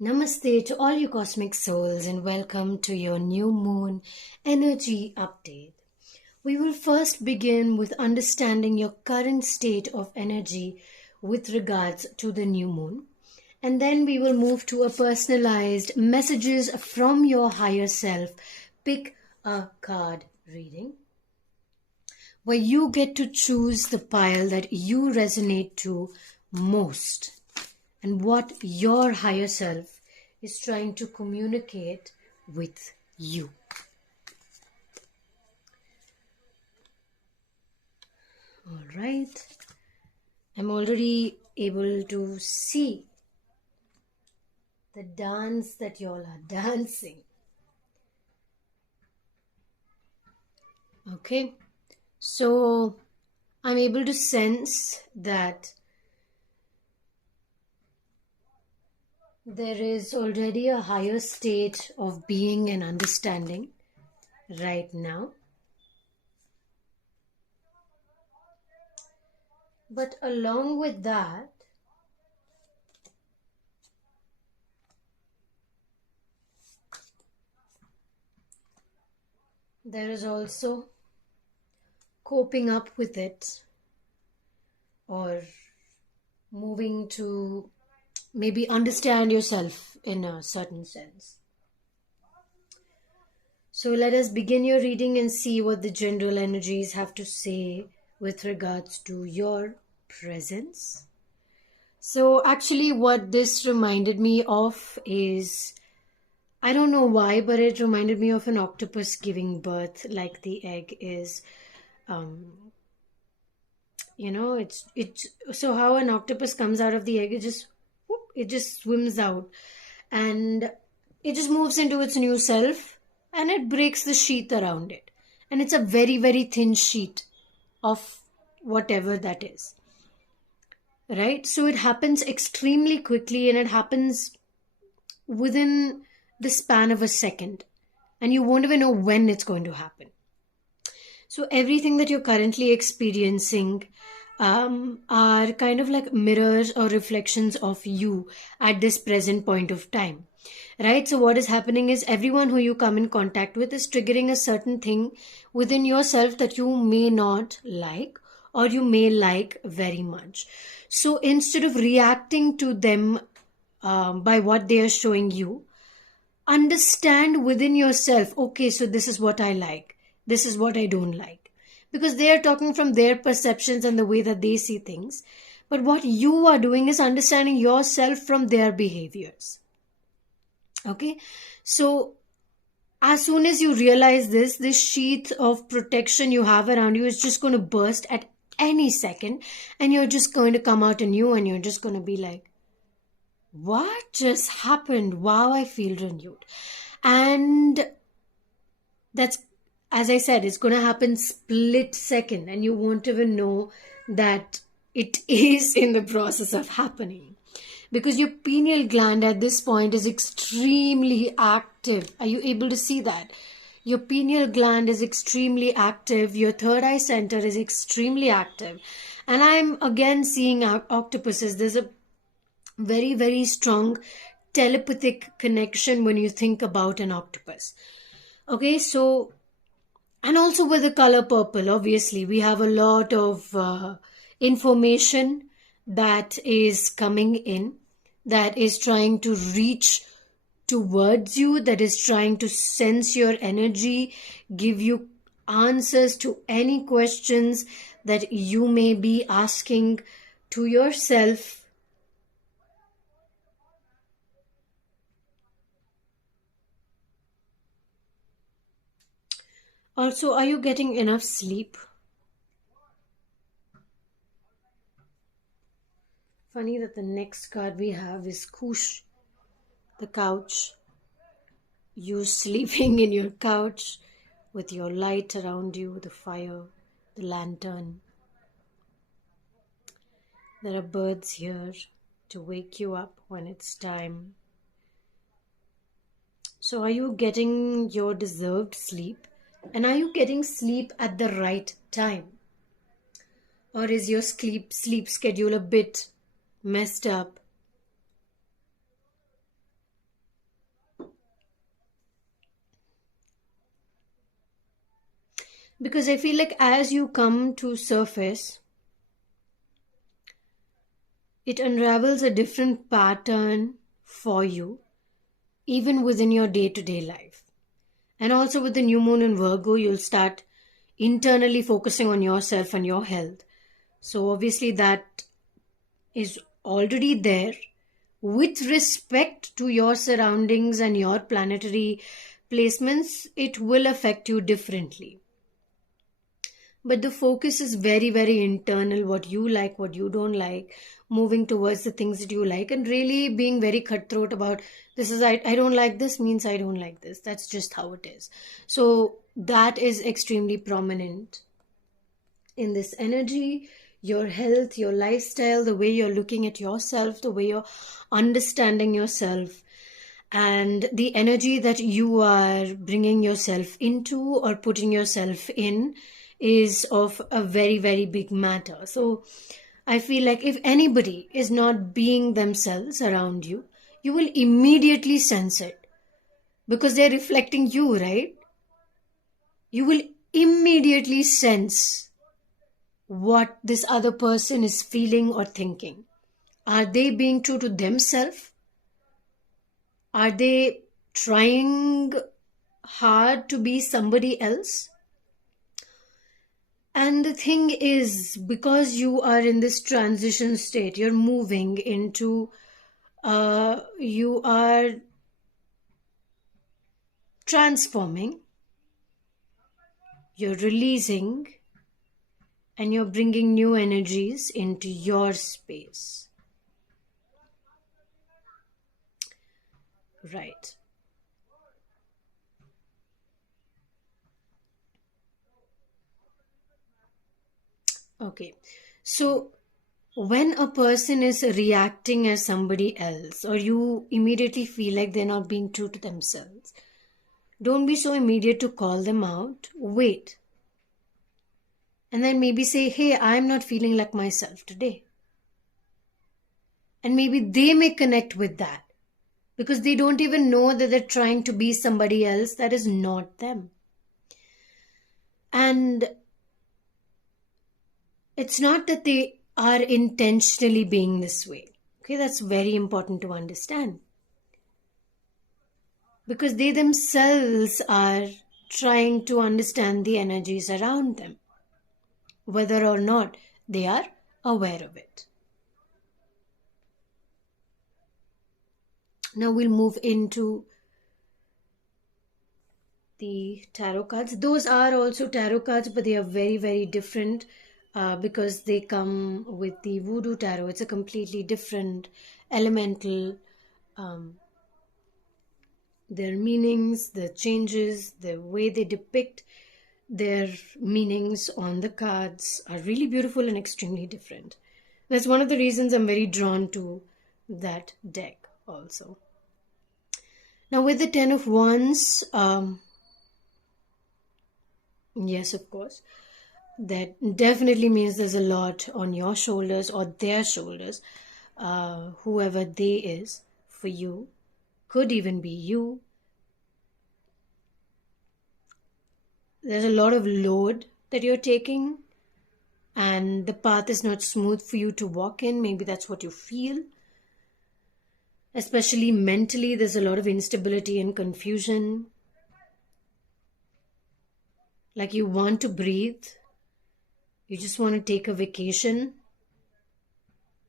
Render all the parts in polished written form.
Namaste to all you cosmic souls and welcome to your new moon energy update. We will first begin with understanding your current state of energy with regards to the new moon. And then we will move to a personalized messages from your higher self. Pick a card reading where you get to choose the pile that you resonate to most and what your higher self is trying to communicate with you. All right. I'm already able to see the dance that y'all are dancing. Okay. So I'm able to sense that there is already a higher state of being and understanding right now. But along with that, there is also coping up with it or moving to maybe understand yourself in a certain sense. So let us begin your reading and see what the general energies have to say with regards to your presence. So actually what this reminded me of is, I don't know why, but it reminded me of an octopus giving birth, like the egg is, it's so how an octopus comes out of the egg, it just swims out and it just moves into its new self and it breaks the sheath around it. And it's a very, very thin sheet of whatever that is. Right? So it happens extremely quickly and it happens within the span of a second. And you won't even know when it's going to happen. So everything that you're currently experiencing are kind of like mirrors or reflections of you at this present point of time. Right? So what is happening is everyone who you come in contact with is triggering a certain thing within yourself that you may not like or you may like very much. So instead of reacting to them by what they are showing you, understand within yourself, okay, so this is what I like, this is what I don't like, because they are talking from their perceptions and the way that they see things. But what you are doing is understanding yourself from their behaviors. Okay, so as soon as you realize this sheath of protection you have around you is just going to burst at any second, and you're just going to come out anew and you're just going to be like, what just happened? Wow, I feel renewed. And that's, as I said, it's going to happen split second and you won't even know that it is in the process of happening. Because your pineal gland at this point is extremely active. Are you able to see that? Your pineal gland is extremely active. Your third eye center is extremely active. And I'm again seeing octopuses. There's a very, very strong telepathic connection when you think about an octopus. Okay, so, and also with the color purple, obviously, we have a lot of information that is coming in, that is trying to reach towards you, that is trying to sense your energy, give you answers to any questions that you may be asking to yourself. Also, are you getting enough sleep? Funny that the next card we have is Kush, the couch. You sleeping in your couch with your light around you, the fire, the lantern. There are birds here to wake you up when it's time. So are you getting your deserved sleep? And are you getting sleep at the right time? Or is your sleep schedule a bit messed up? Because I feel like as you come to surface, it unravels a different pattern for you, even within your day-to-day life. And also with the new moon in Virgo, you'll start internally focusing on yourself and your health. So obviously that is already there. With respect to your surroundings and your planetary placements, it will affect you differently. But the focus is very, very internal, what you like, what you don't like, moving towards the things that you like, and really being very cutthroat about this is I don't like this means I don't like this. That's just how it is. So that is extremely prominent in this energy. Your health, your lifestyle, the way you're looking at yourself, the way you're understanding yourself, and the energy that you are bringing yourself into or putting yourself in is of a very, very big matter. So I feel like if anybody is not being themselves around you, you will immediately sense it because they're reflecting you, right? You will immediately sense what this other person is feeling or thinking. Are they being true to themselves? Are they trying hard to be somebody else? And the thing is, because you are in this transition state, you're moving into, you are transforming, you're releasing, and you're bringing new energies into your space. Right. Okay. So when a person is reacting as somebody else, or you immediately feel like they're not being true to themselves, don't be so immediate to call them out. Wait. And then maybe say, hey, I'm not feeling like myself today. And maybe they may connect with that because they don't even know that they're trying to be somebody else that is not them. And it's not that they are intentionally being this way. Okay, that's very important to understand. Because they themselves are trying to understand the energies around them, whether or not they are aware of it. Now we'll move into the tarot cards. Those are also tarot cards, but they are very, very different because they come with the voodoo tarot. It's a completely different elemental. Their meanings, the changes, the way they depict their meanings on the cards are really beautiful and extremely different. That's one of the reasons I'm very drawn to that deck also. Now with the Ten of Wands, yes, of course, that definitely means there's a lot on your shoulders or their shoulders, whoever they is for you, could even be you. There's a lot of load that you're taking and the path is not smooth for you to walk in. Maybe that's what you feel. Especially mentally, there's a lot of instability and confusion. Like you want to breathe. You just want to take a vacation.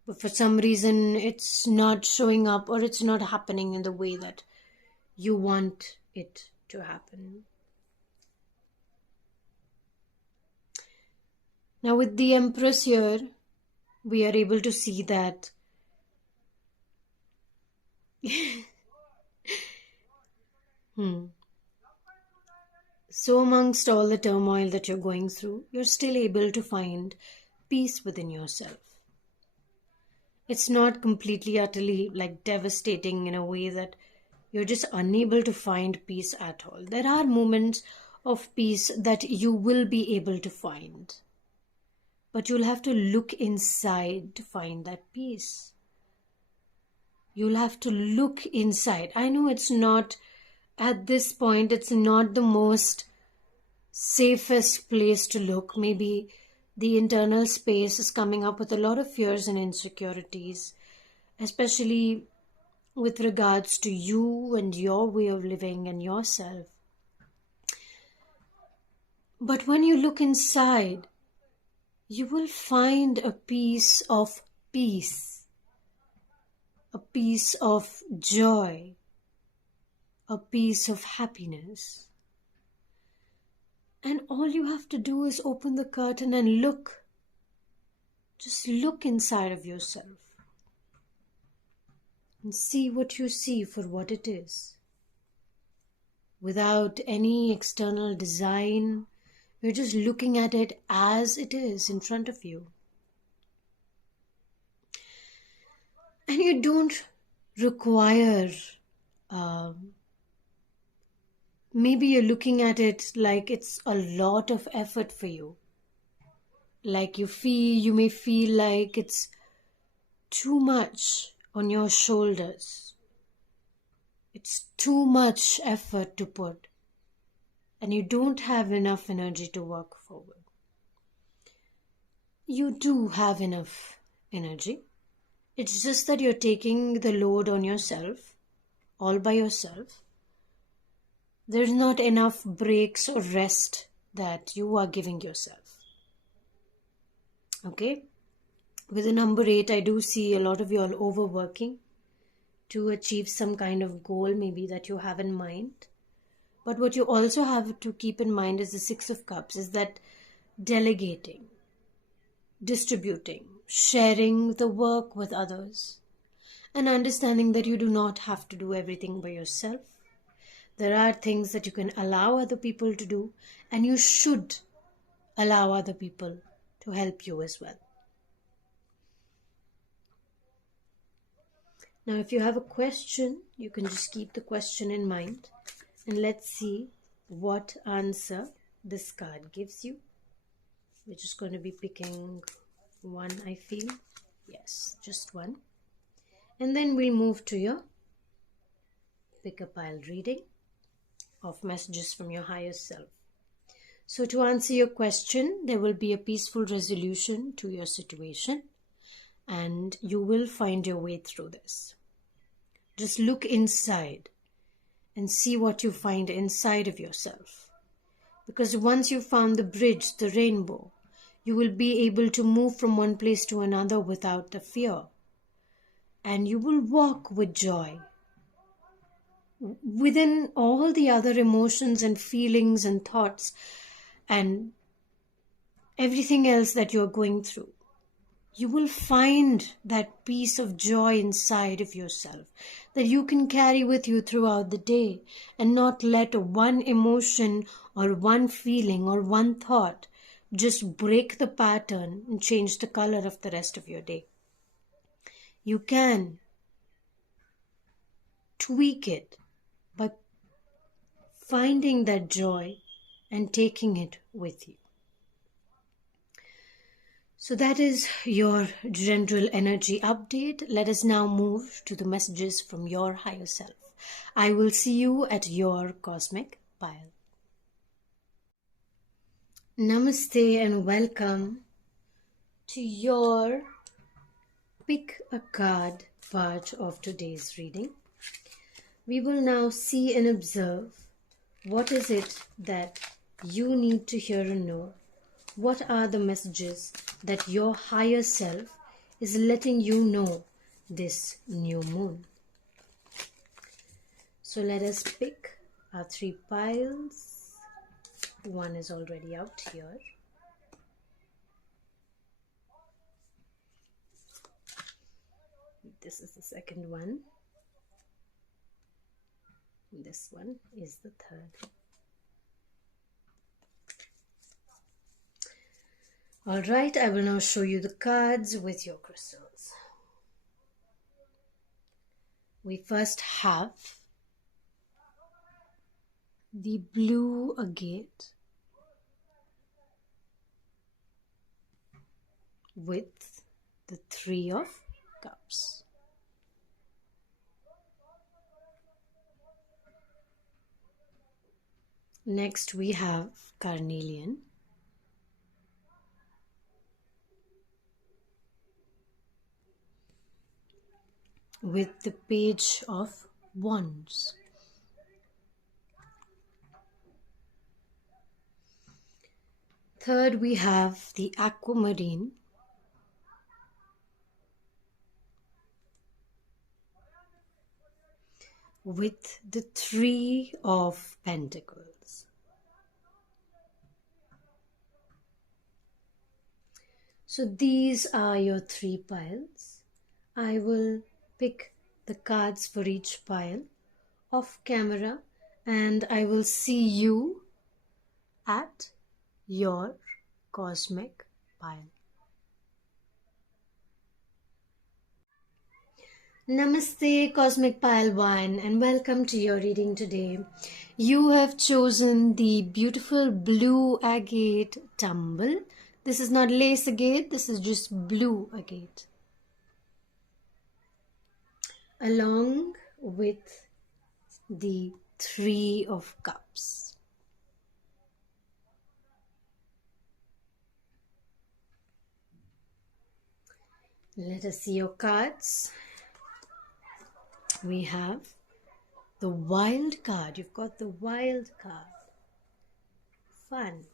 But for some reason, it's not showing up or it's not happening in the way that you want it to happen. Now with the Empress here, we are able to see that So amongst all the turmoil that you're going through, you're still able to find peace within yourself. It's not completely, utterly like devastating in a way that you're just unable to find peace at all. There are moments of peace that you will be able to find. But you'll have to look inside to find that peace. You'll have to look inside. I know it's not, at this point, it's not the most safest place to look. Maybe the internal space is coming up with a lot of fears and insecurities, especially with regards to you and your way of living and yourself. But when you look inside, you will find a piece of peace, a piece of joy, a piece of happiness. And all you have to do is open the curtain and look. Just look inside of yourself and see what you see for what it is. Without any external design, you're just looking at it as it is in front of you. And you don't require, maybe you're looking at it like it's a lot of effort for you. Like you may feel like it's too much on your shoulders. It's too much effort to put. And you don't have enough energy to work forward. You do have enough energy. It's just that you're taking the load on yourself, all by yourself. There's not enough breaks or rest that you are giving yourself. Okay? With the number 8, I do see a lot of you all overworking to achieve some kind of goal maybe that you have in mind. But what you also have to keep in mind is the 6 of Cups, is that delegating, distributing, sharing the work with others, and understanding that you do not have to do everything by yourself. There are things that you can allow other people to do, and you should allow other people to help you as well. Now, if you have a question, you can just keep the question in mind. And let's see what answer this card gives you. We're just going to be picking one, I feel. Yes, just one. And then we'll move to your pick a pile reading of messages from your higher self. So to answer your question, there will be a peaceful resolution to your situation, and you will find your way through this. Just look inside and see what you find inside of yourself. Because once you've found the bridge, the rainbow, you will be able to move from one place to another without the fear. And you will walk with joy. Within all the other emotions and feelings and thoughts and everything else that you're going through, you will find that piece of joy inside of yourself that you can carry with you throughout the day and not let one emotion or one feeling or one thought just break the pattern and change the color of the rest of your day. You can tweak it by finding that joy and taking it with you. So that is your general energy update. Let us now move to the messages from your higher self. I will see you at your cosmic pile. Namaste and welcome to your pick a card part of today's reading. We will now see and observe what is it that you need to hear and know. What are the messages that your higher self is letting you know this new moon? So let us pick our 3 piles. One is already out here. This is the second one. This one is the third. Alright, I will now show you the cards with your crystals. We first have the blue agate with the 3 of Cups. Next we have carnelian. With the page of wands. Third we have the aquamarine. With the three of pentacles. So these are your three piles. I will pick the cards for each pile off camera and I will see you at your cosmic pile. Namaste Cosmic Pile 1 and welcome to your reading today. You have chosen the beautiful blue agate tumble. This is not lace agate, this is just blue agate. Along with the Three of Cups. Let us see your cards. We have the Wild card. You've got the Wild card. Fun.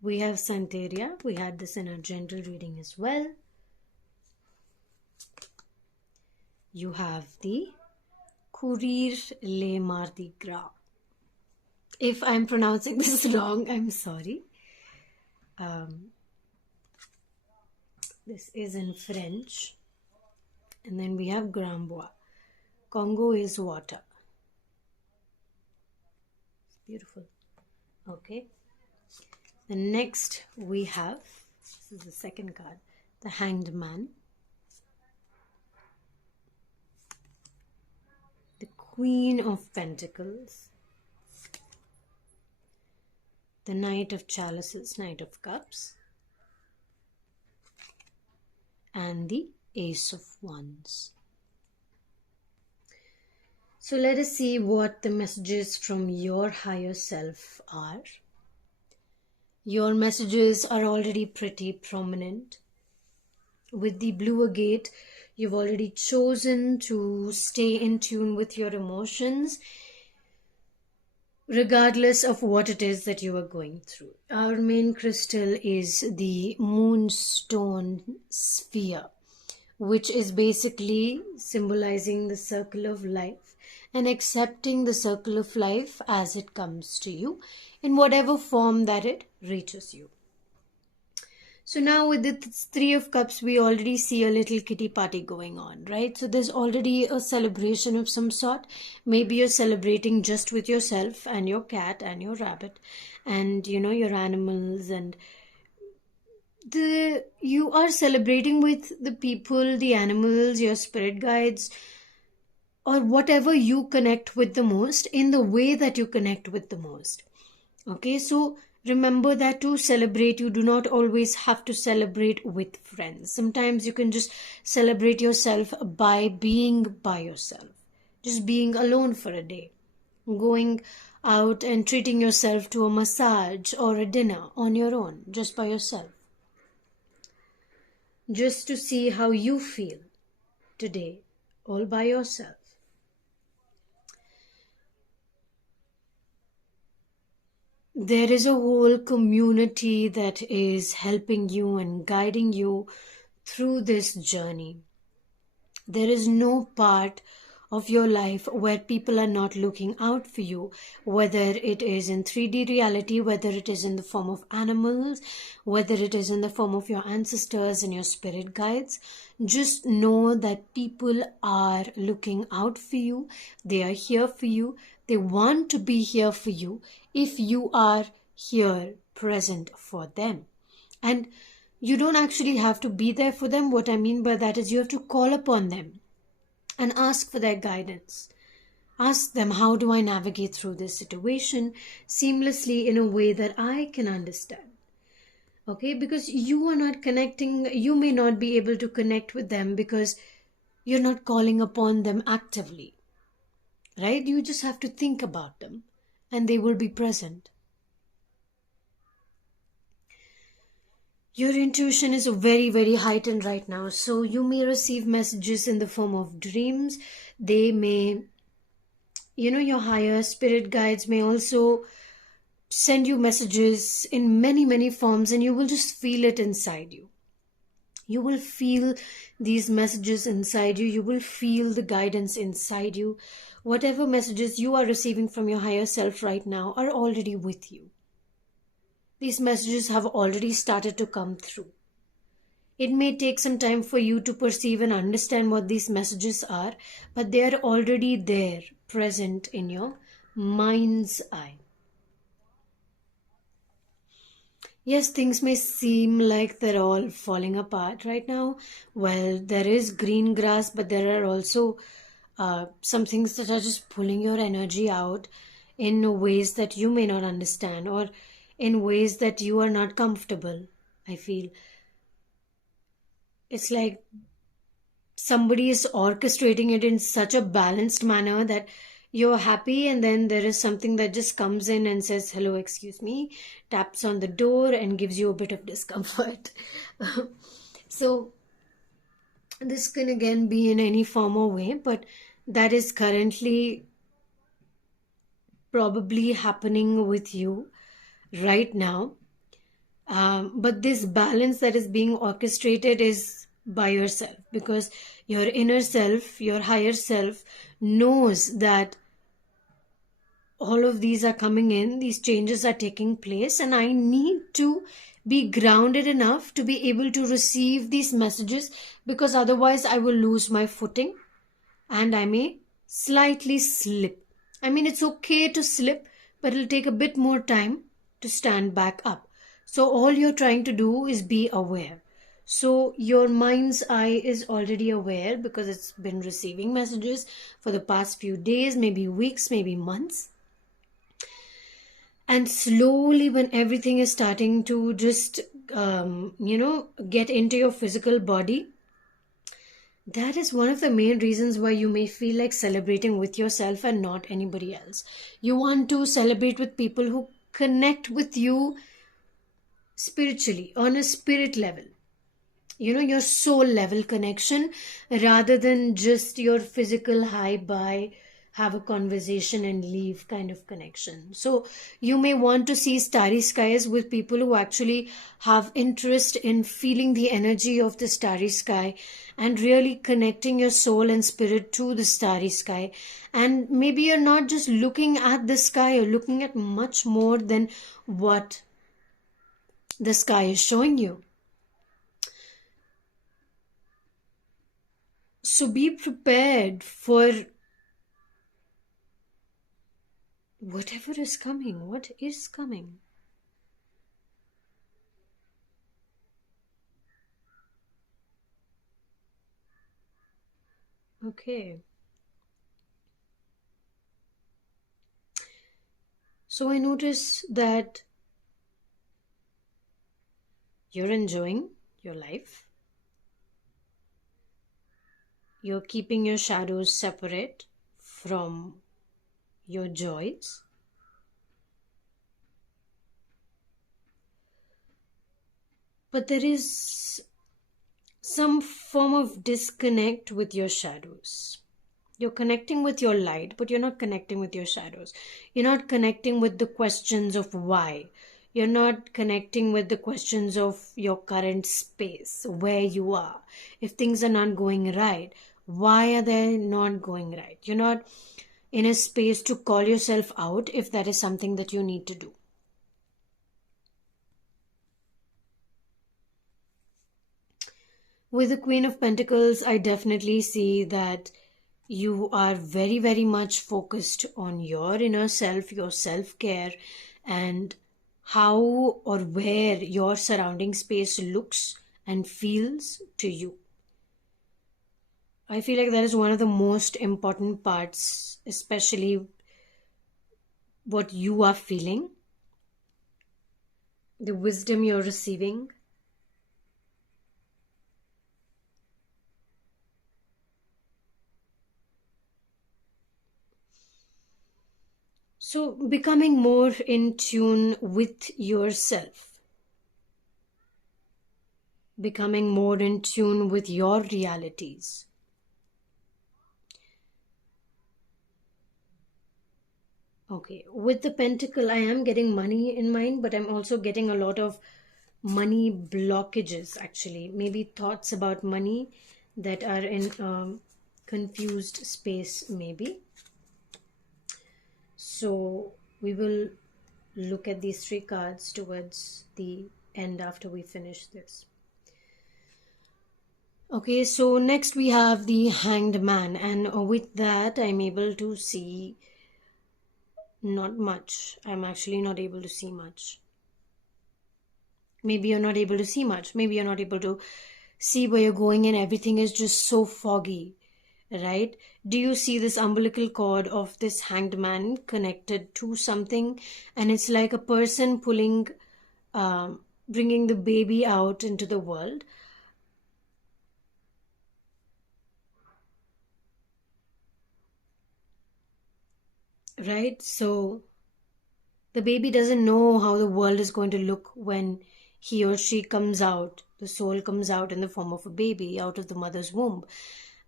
We have Santeria. We had this in our gentle reading as well. You have the Courir Le Mardi Gras. If I'm pronouncing this wrong, I'm sorry. This is in French. And then we have Grambois. Congo is water. Beautiful. Okay. The next we have, this is the second card, the Hanged Man. The Queen of Pentacles. The Knight of Chalices, Knight of Cups. And the Ace of Wands. So let us see what the messages from your higher self are. Your messages are already pretty prominent. With the blue agate, you've already chosen to stay in tune with your emotions, regardless of what it is that you are going through. Our main crystal is the Moonstone Sphere, which is basically symbolizing the circle of life and accepting the circle of life as it comes to you in whatever form that it reaches you. So now with the Three of Cups, we already see a little kitty party going on, right? So there's already a celebration of some sort. Maybe you're celebrating just with yourself and your cat and your rabbit and, your animals, and you are celebrating with the people, the animals, your spirit guides, or whatever you connect with the most in the way that you connect with the most. Okay, so remember that to celebrate, you do not always have to celebrate with friends. Sometimes you can just celebrate yourself by being by yourself, just being alone for a day, going out and treating yourself to a massage or a dinner on your own, just by yourself. Just to see how you feel today, all by yourself. There is a whole community that is helping you and guiding you through this journey. There is no part of your life where people are not looking out for you, whether it is in 3D reality, whether it is in the form of animals, whether it is in the form of your ancestors and your spirit guides. Just know that people are looking out for you. They are here for you. They want to be here for you if you are here present for them. And you don't actually have to be there for them. What I mean by that is you have to call upon them and ask for their guidance. Ask them, how do I navigate through this situation seamlessly in a way that I can understand? Okay, because you are not connecting, you may not be able to connect with them because you're not calling upon them actively, right? You just have to think about them. and they will be present. Your intuition is very, very heightened right now. So you may receive messages in the form of dreams. They may, your higher spirit guides may also send you messages in many, many forms, and you will just feel it inside you. You will feel these messages inside you. You will feel the guidance inside you. Whatever messages you are receiving from your higher self right now are already with you. These messages have already started to come through. It may take some time for you to perceive and understand what these messages are, but they are already there, present in your mind's eye. Yes, things may seem like they're all falling apart right now. Well, there is green grass, but there are also some things that are just pulling your energy out in ways that you may not understand, or in ways that you are not comfortable. I feel it's like somebody is orchestrating it in such a balanced manner that you're happy, and then there is something that just comes in and says hello, excuse me, taps on the door and gives you a bit of discomfort. So this can again be in any form or way, but that is currently probably happening with you right now. But this balance that is being orchestrated is by yourself, because your inner self, your higher self, knows that all of these are coming in, these changes are taking place, and I need to be grounded enough to be able to receive these messages, because otherwise I will lose my footing and I may slightly slip. I mean, it's okay to slip, but it'll take a bit more time to stand back up. So all you're trying to do is be aware. So your mind's eye is already aware because it's been receiving messages for the past few days, maybe weeks, maybe months. And slowly, when everything is starting to just, get into your physical body, that is one of the main reasons why you may feel like celebrating with yourself and not anybody else. You want to celebrate with people who connect with you spiritually, on a spirit level. Your soul level connection, rather than just your physical hi bye, have a conversation and leave kind of connection. So you may want to see starry skies with people who actually have interest in feeling the energy of the starry sky and really connecting your soul and spirit to the starry sky. And maybe you're not just looking at the sky, you're looking at much more than what the sky is showing you. So be prepared for whatever is coming. What is coming? Okay. So I notice that you're enjoying your life. You're keeping your shadows separate from your joys. But there is some form of disconnect with your shadows. You're connecting with your light, but you're not connecting with your shadows. You're not connecting with the questions of why. You're not connecting with the questions of your current space, where you are. If things are not going right, why are they not going right? You're not in a space to call yourself out if that is something that you need to do. With the Queen of Pentacles, I definitely see that you are very, very much focused on your inner self, your self-care, and how or where your surrounding space looks and feels to you. I feel like that is one of the most important parts, especially what you are feeling, the wisdom you're receiving. So becoming more in tune with yourself, becoming more in tune with your realities. Okay, with the pentacle, I am getting money in mind, but I'm also getting a lot of money blockages, actually. Maybe thoughts about money that are in confused space, maybe. So we will look at these three cards towards the end after we finish this. Okay, so next we have the Hanged Man, and with that I'm able to see not much. I'm actually not able to see much. Maybe you're not able to see much. Maybe you're not able to see where you're going, and everything is just so foggy, right? Do you see this umbilical cord of this hanged man connected to something? And it's like a person pulling, bringing the baby out into the world. Right? So the baby doesn't know how the world is going to look when he or she comes out. The soul comes out in the form of a baby out of the mother's womb.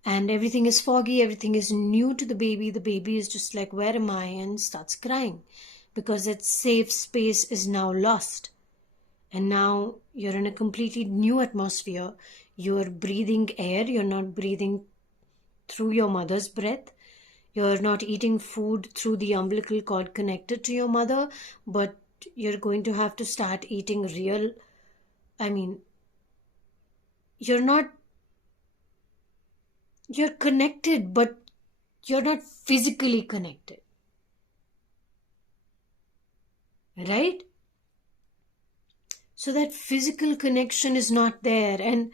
And everything is foggy, everything is new to the baby. The baby is just like, where am I? And starts crying because its safe space is now lost. And now you're in a completely new atmosphere. You're breathing air, you're not breathing through your mother's breath. You're not eating food through the umbilical cord connected to your mother, but you're going to have to start eating real. I mean, you're not, you're connected, but you're not physically connected. Right? So that physical connection is not there, and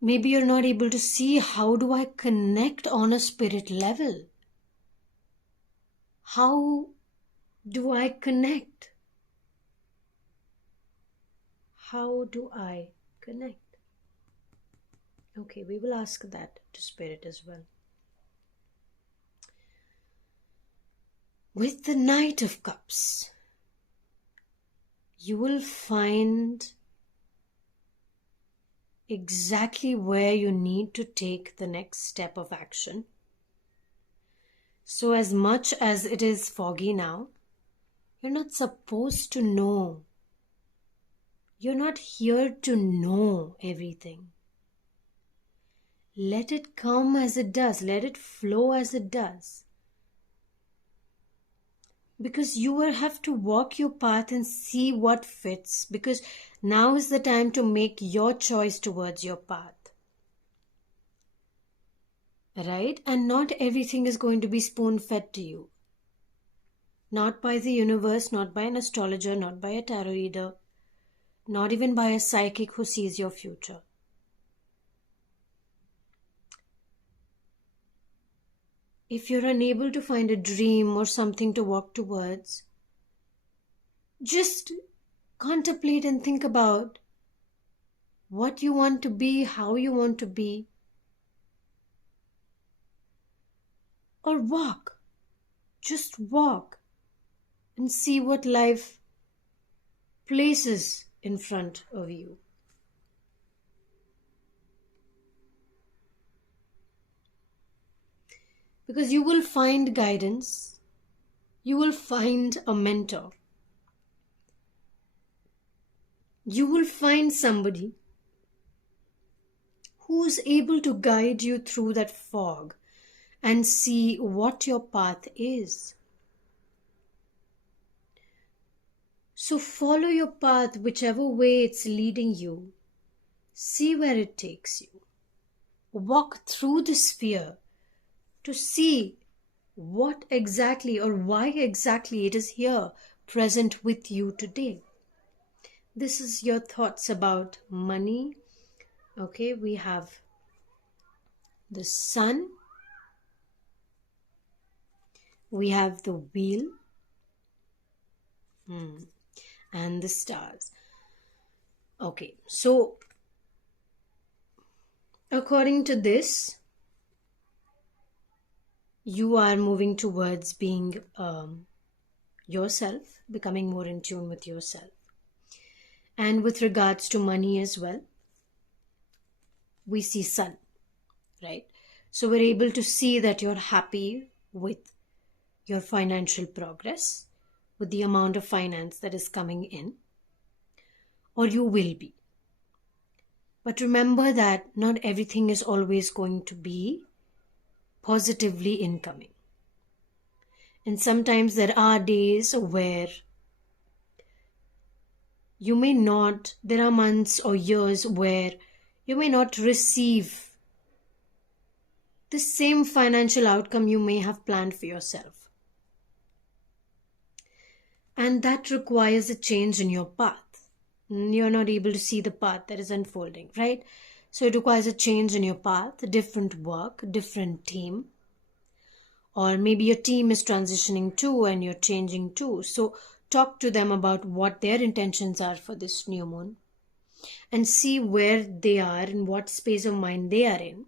maybe you're not able to see, how do I connect on a spirit level? How do I connect? How do I connect? Okay, we will ask that to spirit as well. With the Knight of Cups, you will find exactly where you need to take the next step of action. So as much as it is foggy now, you're not supposed to know. You're not here to know everything. Let it come as it does. Let it flow as it does. Because you will have to walk your path and see what fits. Because now is the time to make your choice towards your path. Right? And not everything is going to be spoon-fed to you. Not by the universe, not by an astrologer, not by a tarot reader, not even by a psychic who sees your future. If you're unable to find a dream or something to walk towards, just contemplate and think about what you want to be, how you want to be, or walk. Just walk and see what life places in front of you. Because you will find guidance, you will find a mentor, you will find somebody who's able to guide you through that fog and see what your path is. So follow your path whichever way it's leading you. See where it takes you. Walk through this fear to see what exactly or why exactly it is here present with you today. This is your thoughts about money. Okay, we have the sun. We have the wheel. And the stars. Okay, so according to this, you are moving towards being yourself, becoming more in tune with yourself. And with regards to money as well, we see sun, right? So we're able to see that you're happy with your financial progress, with the amount of finance that is coming in, or you will be. But remember that not everything is always going to be positively incoming. And sometimes there are days where there are months or years where you may not receive the same financial outcome you may have planned for yourself. And that requires a change in your path. You're not able to see the path that is unfolding, right? So it requires a change in your path, a different work, different team. Or maybe your team is transitioning too and you're changing too. So talk to them about what their intentions are for this new moon and see where they are and what space of mind they are in.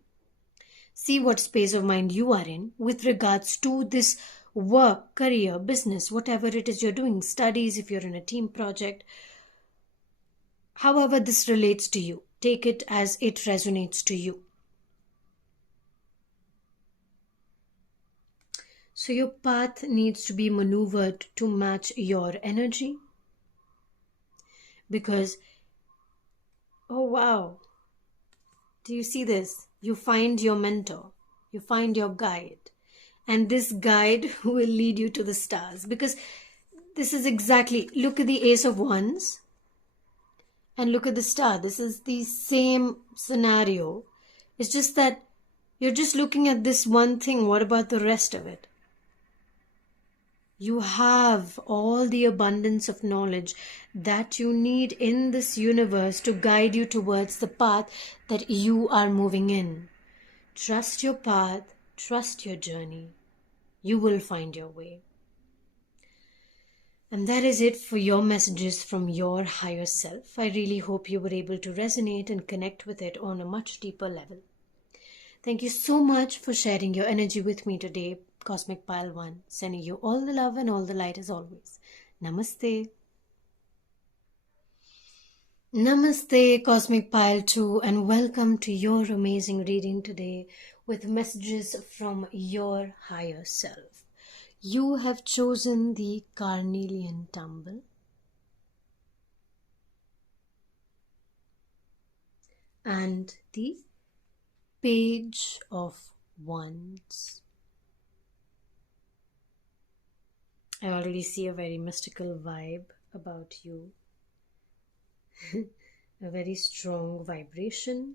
See what space of mind you are in with regards to this work, career, business, whatever it is you're doing, studies, if you're in a team project. However this relates to you, take it as it resonates to you. So your path needs to be maneuvered to match your energy. Because, oh wow, do you see this? You find your mentor, you find your guide. And this guide will lead you to the stars. Because this is exactly, look at the Ace of Wands and look at the star. This is the same scenario. It's just that you're just looking at this one thing. What about the rest of it? You have all the abundance of knowledge that you need in this universe to guide you towards the path that you are moving in. Trust your path, trust your journey. You will find your way. And that is it for your messages from your higher self. I really hope you were able to resonate and connect with it on a much deeper level. Thank you so much for sharing your energy with me today, Cosmic Pile 1. Sending you all the love and all the light as always. Namaste. Namaste, Cosmic Pile 2, and welcome to your amazing reading today with messages from your higher self. You have chosen the Carnelian Tumble. And the Page of Wands. I already see a very mystical vibe about you. A very strong vibration.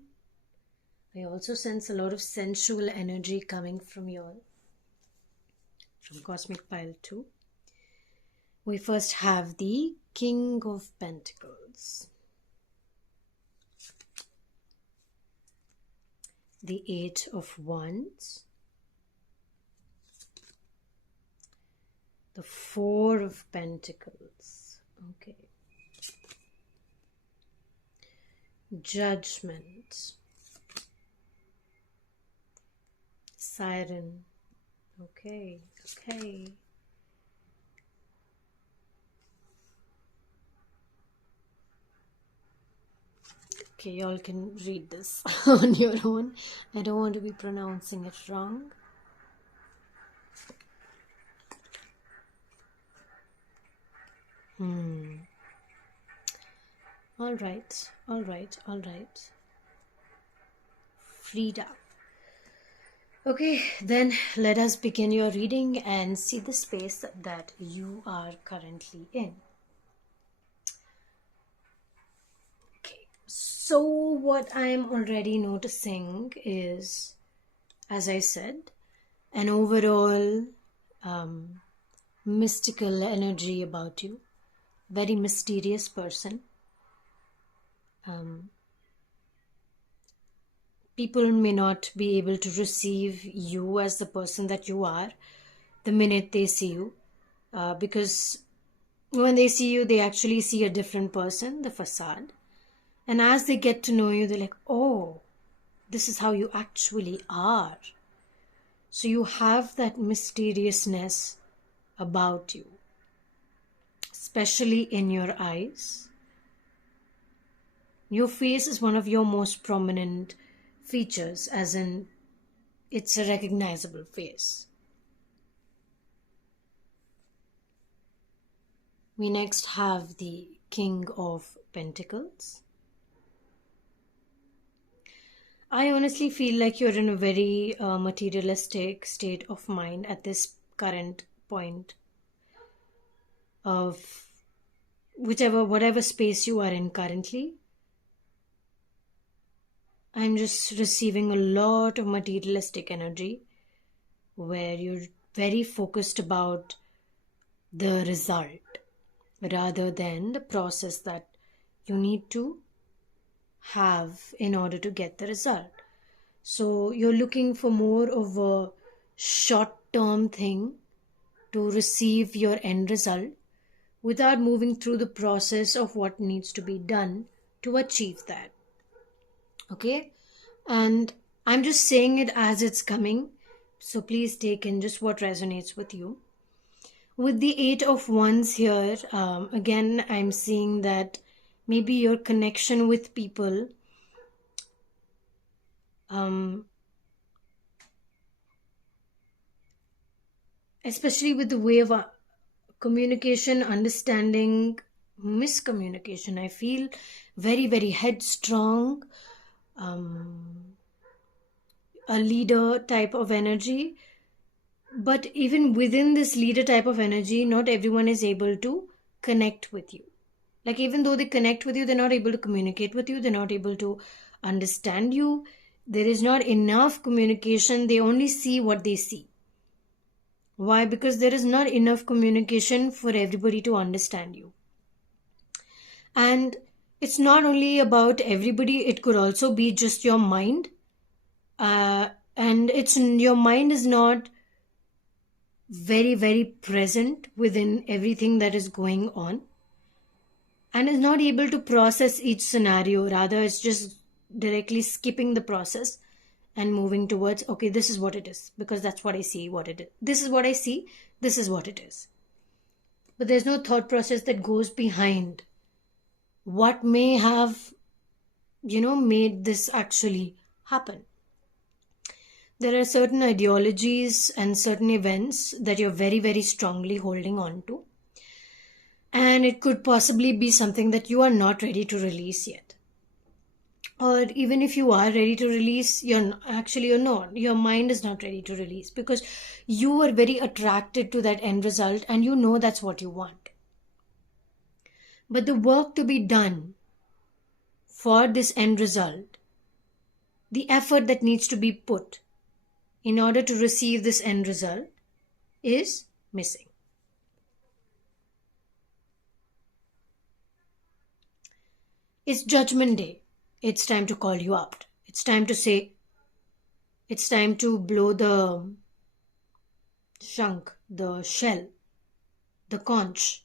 I also sense a lot of sensual energy coming from Cosmic Pile 2. We first have the King of Pentacles. The Eight of Wands, the Four of Pentacles, okay, Judgment, Siren, okay, Okay, y'all can read this on your own. I don't want to be pronouncing it wrong. All right. Frida. Okay, then let us begin your reading and see the space that you are currently in. So what I'm already noticing is, as I said, an overall mystical energy about you. Very mysterious person. People may not be able to receive you as the person that you are the minute they see you. Because when they see you, they actually see a different person, the facade. And as they get to know you, they're like, oh, this is how you actually are. So you have that mysteriousness about you. especially in your eyes. Your face is one of your most prominent features, as in it's a recognizable face. We next have the King of Pentacles. I honestly feel like you're in a very materialistic state of mind at this current point of whatever space you are in currently. I'm just receiving a lot of materialistic energy where you're very focused about the result rather than the process that you need to have in order to get the result. So you're looking for more of a short-term thing to receive your end result without moving through the process of what needs to be done to achieve that. Okay? And I'm just saying it as it's coming, so please take in just what resonates with you. With the Eight of Wands here, again, I'm seeing that maybe your connection with people, especially with the way of communication, understanding, miscommunication, I feel very, very headstrong, a leader type of energy. But even within this leader type of energy, not everyone is able to connect with you. Like, even though they connect with you, they're not able to communicate with you. They're not able to understand you. There is not enough communication. They only see what they see. Why? Because there is not enough communication for everybody to understand you. And it's not only about everybody. It could also be just your mind. And your mind is not very, very present within everything that is going on and is not able to process each scenario. Rather, it's just directly skipping the process and moving towards, okay, this is what it is, because that's what I see, what it is. This is what I see, this is what it is. But there's no thought process that goes behind what may have, made this actually happen. There are certain ideologies and certain events that you're very, very strongly holding on to. And it could possibly be something that you are not ready to release yet. Or even if you are ready to release, you're not. Your mind is not ready to release because you are very attracted to that end result and you know that's what you want. But the work to be done for this end result, the effort that needs to be put in order to receive this end result is missing. It's Judgment Day. It's time to call you out. It's time to say, it's time to blow the shunk, the shell, the conch.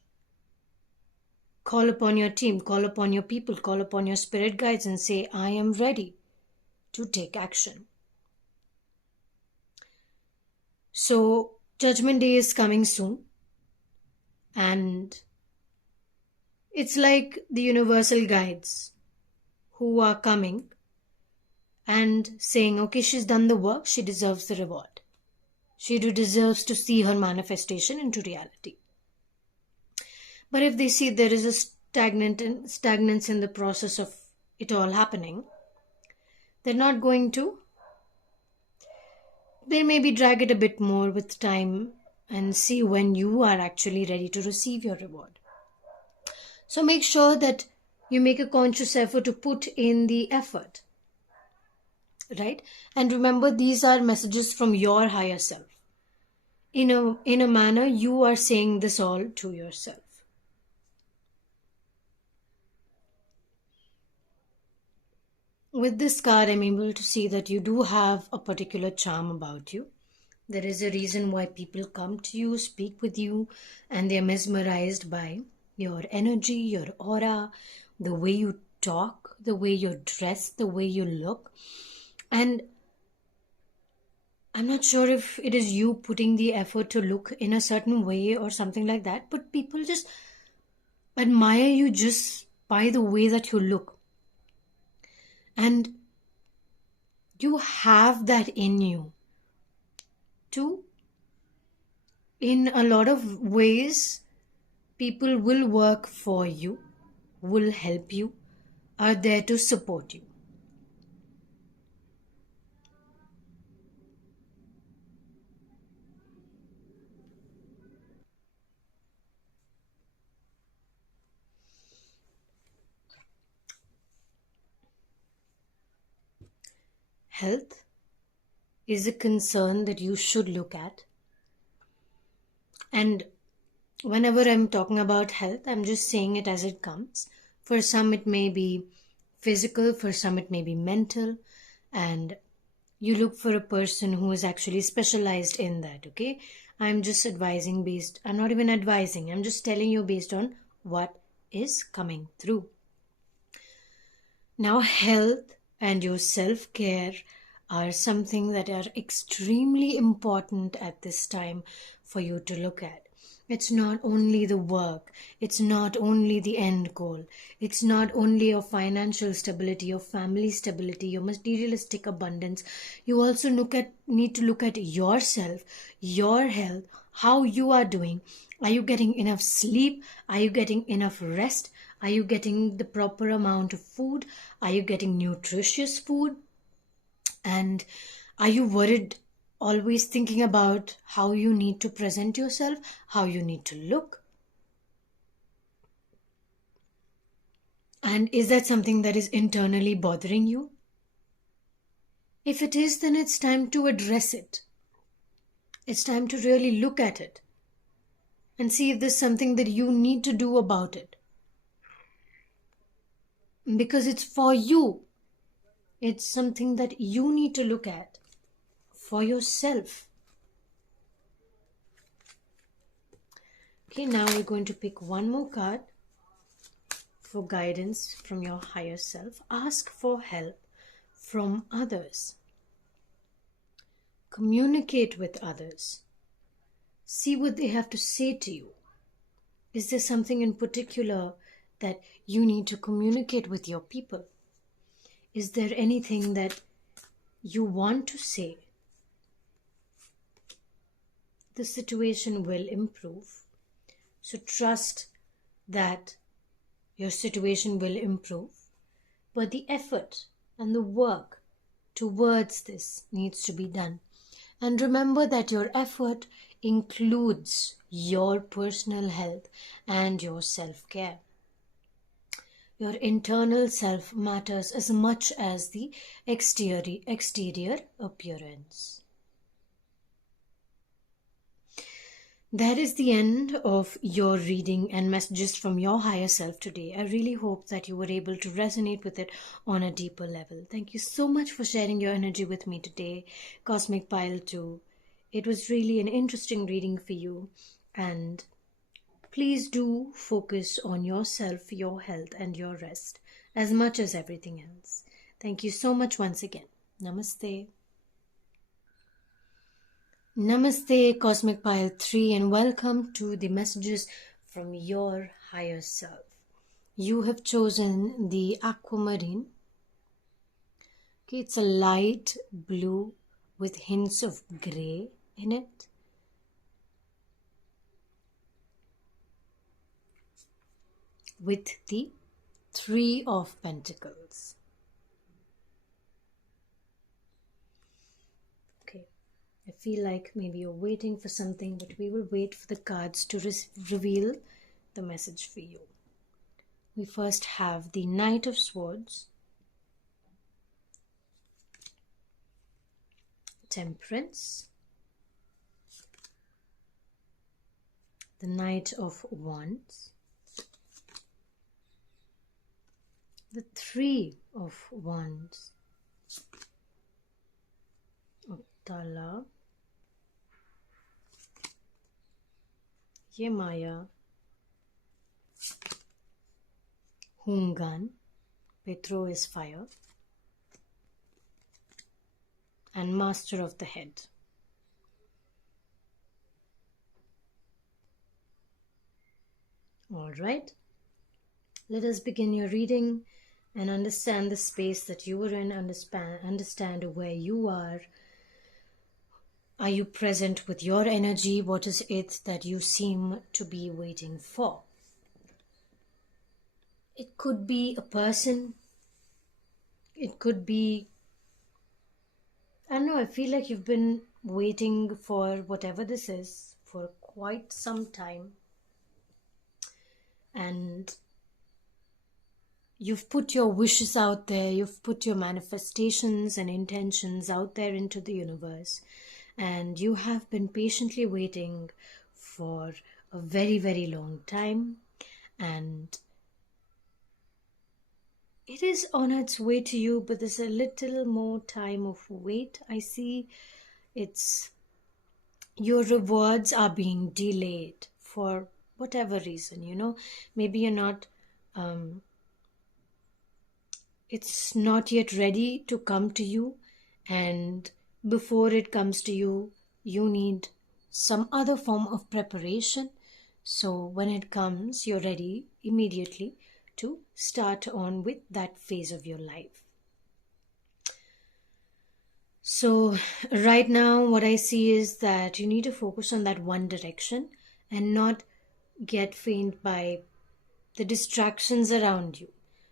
Call upon your team, call upon your people, call upon your spirit guides and say, I am ready to take action. So, Judgment Day is coming soon. And it's like the universal guides who are coming and saying, okay, she's done the work, she deserves the reward. She deserves to see her manifestation into reality. But if they see there is a stagnance in the process of it all happening, they're not going to. They maybe drag it a bit more with time and see when you are actually ready to receive your reward. So make sure that you make a conscious effort to put in the effort, right? And remember, these are messages from your higher self. In a manner, you are saying this all to yourself. With this card, I'm able to see that you do have a particular charm about you. There is a reason why people come to you, speak with you, and they're mesmerized by your energy, your aura, the way you talk, the way you're dressed, the way you look. And I'm not sure if it is you putting the effort to look in a certain way or something like that, but people just admire you just by the way that you look. And you have that in you to, in a lot of ways, people will work for you, will help you, are there to support you. Health is a concern that you should look at. And whenever I'm talking about health, I'm just saying it as it comes. For some, it may be physical, for some, it may be mental. And you look for a person who is actually specialized in that, okay? I'm just advising based, I'm not even advising, I'm just telling you based on what is coming through. Now, health and your self care are something that are extremely important at this time for you to look at. It's not only the work, it's not only the end goal, it's not only your financial stability, your family stability, your materialistic abundance. You also need to look at yourself, your health, how you are doing. Are you getting enough sleep? Are you getting enough rest? Are you getting the proper amount of food? Are you getting nutritious food? And are you worried, always thinking about how you need to present yourself, how you need to look? And is that something that is internally bothering you? If it is, then it's time to address it. It's time to really look at it and see if there's something that you need to do about it. Because it's for you. It's something that you need to look at for yourself. Okay, now we're going to pick one more card for guidance from your higher self. Ask for help from others. Communicate with others. See what they have to say to you. Is there something in particular that you need to communicate with your people? Is there anything that you want to say? The situation will improve. So trust that your situation will improve. But the effort and the work towards this needs to be done. And remember that your effort includes your personal health and your self-care. Your internal self matters as much as the exterior appearance. That is the end of your reading and messages from your higher self today. I really hope that you were able to resonate with it on a deeper level. Thank you so much for sharing your energy with me today, Cosmic Pile 2. It was really an interesting reading for you, and please do focus on yourself, your health, and your rest as much as everything else. Thank you so much once again. Namaste. Namaste, Cosmic Pile 3, and welcome to the messages from your higher self. You have chosen the aquamarine. Okay, it's a light blue with hints of grey in it. With the Three of Pentacles. Okay, I feel like maybe you're waiting for something, but we will wait for the cards to reveal the message for you. We first have the Knight of Swords, Temperance, the Knight of Wands, the Three of Wands, Upto, Yemaya, Hungan, Petro is fire, and Master of the Head. All right. Let us begin your reading and understand the space that you are in, understand where you are. Are you present with your energy? What is it that you seem to be waiting for? It could be a person. It could be, I don't know, I feel like you've been waiting for whatever this is for quite some time. And you've put your wishes out there, you've put your manifestations and intentions out there into the universe, and you have been patiently waiting for a very, very long time, and it is on its way to you, but there's a little more time of wait. I see it's your rewards are being delayed for whatever reason. Maybe you're not it's not yet ready to come to you, and before it comes to you, you need some other form of preparation. So when it comes, you're ready immediately to start on with that phase of your life. So right now, what I see is that you need to focus on that one direction and not get faint by the distractions around you.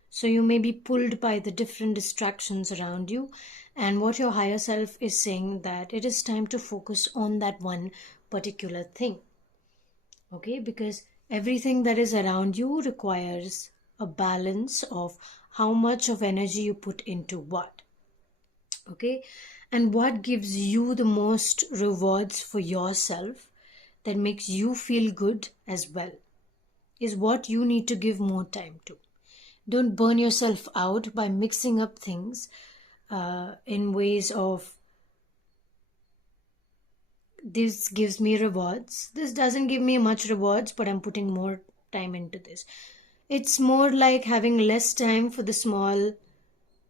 So you may be pulled by the different distractions around you, and what your higher self is saying that it is time to focus on that one particular thing. Okay, because everything that is around you requires a balance of how much of energy you put into what. Okay, and what gives you the most rewards for yourself that makes you feel good as well is what you need to give more time to. Don't burn yourself out by mixing up things in ways of this gives me rewards, this doesn't give me much rewards, but I'm putting more time into this. It's more like having less time for the small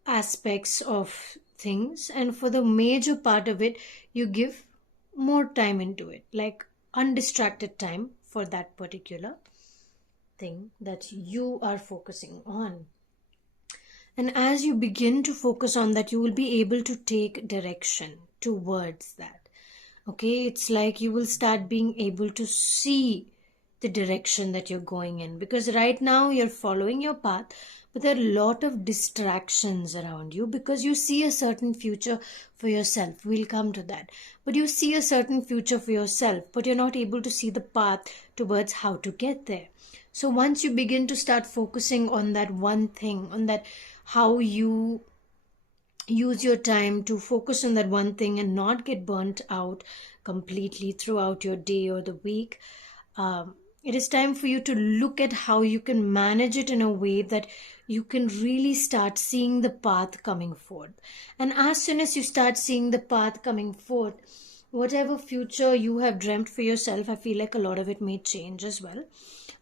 aspects of things, and for the major part of it you give more time into it, like undistracted time for that particular thing that you are focusing on. And as you begin to focus on that, you will be able to take direction towards that. Okay, it's like you will start being able to see the direction that you're going in, because right now you're following your path, but there are a lot of distractions around you because you see a certain future for yourself. We'll come to that. But you see a certain future for yourself, but you're not able to see the path towards how to get there. So once you begin to start focusing on that one thing, on that how you use your time to focus on that one thing and not get burnt out completely throughout your day or the week, it is time for you to look at how you can manage it in a way that you can really start seeing the path coming forth. And as soon as you start seeing the path coming forth, whatever future you have dreamt for yourself, I feel like a lot of it may change as well.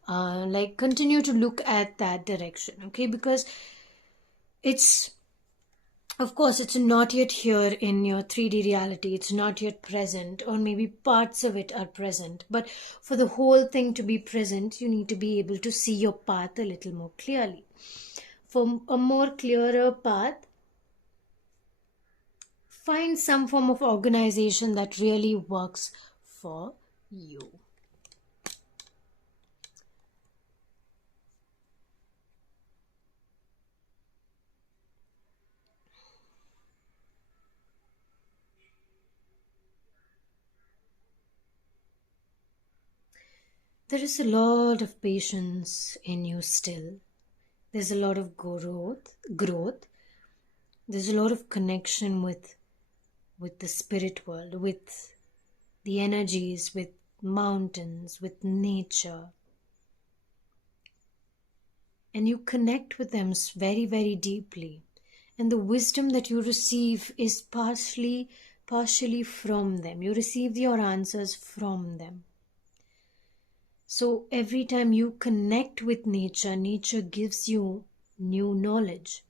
Like continue to look at that direction, okay? Because it's, of course, it's not yet here in your 3D reality. It's not yet present, or maybe parts of it are present. But for the whole thing to be present, you need to be able to see your path a little more clearly. For a more clearer path, find some form of organization that really works for you. There is a lot of patience in you still. There's a lot of growth. There's a lot of connection with the spirit world, with the energies, with mountains, with nature. And you connect with them very, very deeply. And the wisdom that you receive is partially from them. You receive your answers from them. So every time you connect with nature, nature gives you new knowledge.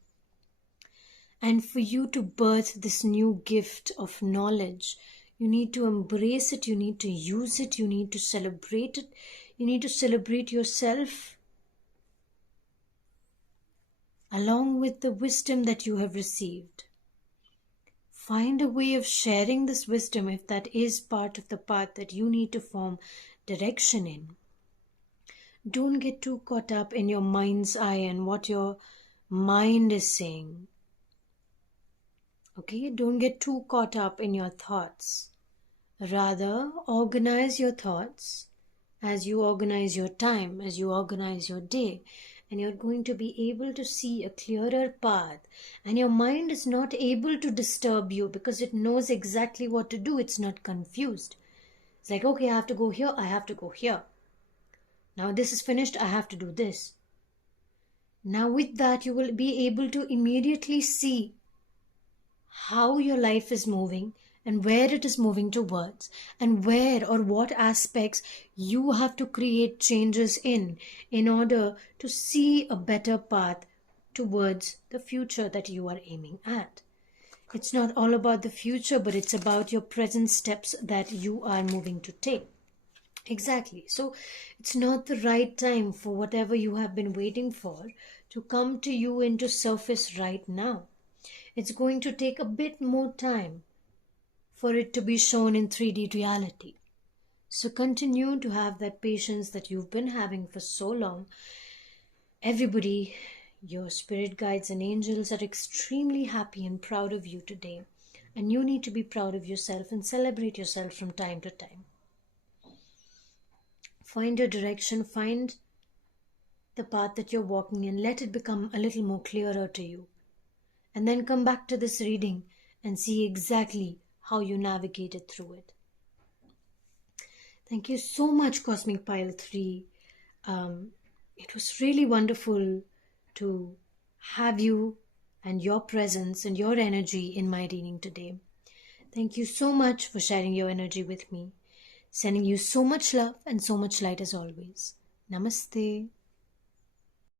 And for you to birth this new gift of knowledge, you need to embrace it, you need to use it, you need to celebrate it, you need to celebrate yourself along with the wisdom that you have received. Find a way of sharing this wisdom if that is part of the path that you need to form direction in. Don't get too caught up in your mind's eye and what your mind is saying. Okay, don't get too caught up in your thoughts. Rather, organize your thoughts as you organize your time, as you organize your day, and you're going to be able to see a clearer path, and your mind is not able to disturb you because it knows exactly what to do. It's not confused. It's like, okay, I have to go here, I have to go here. Now this is finished, I have to do this. Now with that, you will be able to immediately see how your life is moving and where it is moving towards, and where or what aspects you have to create changes in order to see a better path towards the future that you are aiming at. It's not all about the future, but it's about your present steps that you are moving to take. Exactly. So it's not the right time for whatever you have been waiting for to come to you into surface right now. It's going to take a bit more time for it to be shown in 3D reality. So continue to have that patience that you've been having for so long. Everybody, your spirit guides and angels are extremely happy and proud of you today. And you need to be proud of yourself and celebrate yourself from time to time. Find your direction, find the path that you're walking in, let it become a little more clearer to you. And then come back to this reading and see exactly how you navigated through it. Thank you so much, Cosmic Pile 3. It was really wonderful to have you and your presence and your energy in my reading today. Thank you so much for sharing your energy with me. Sending you so much love and so much light as always. Namaste.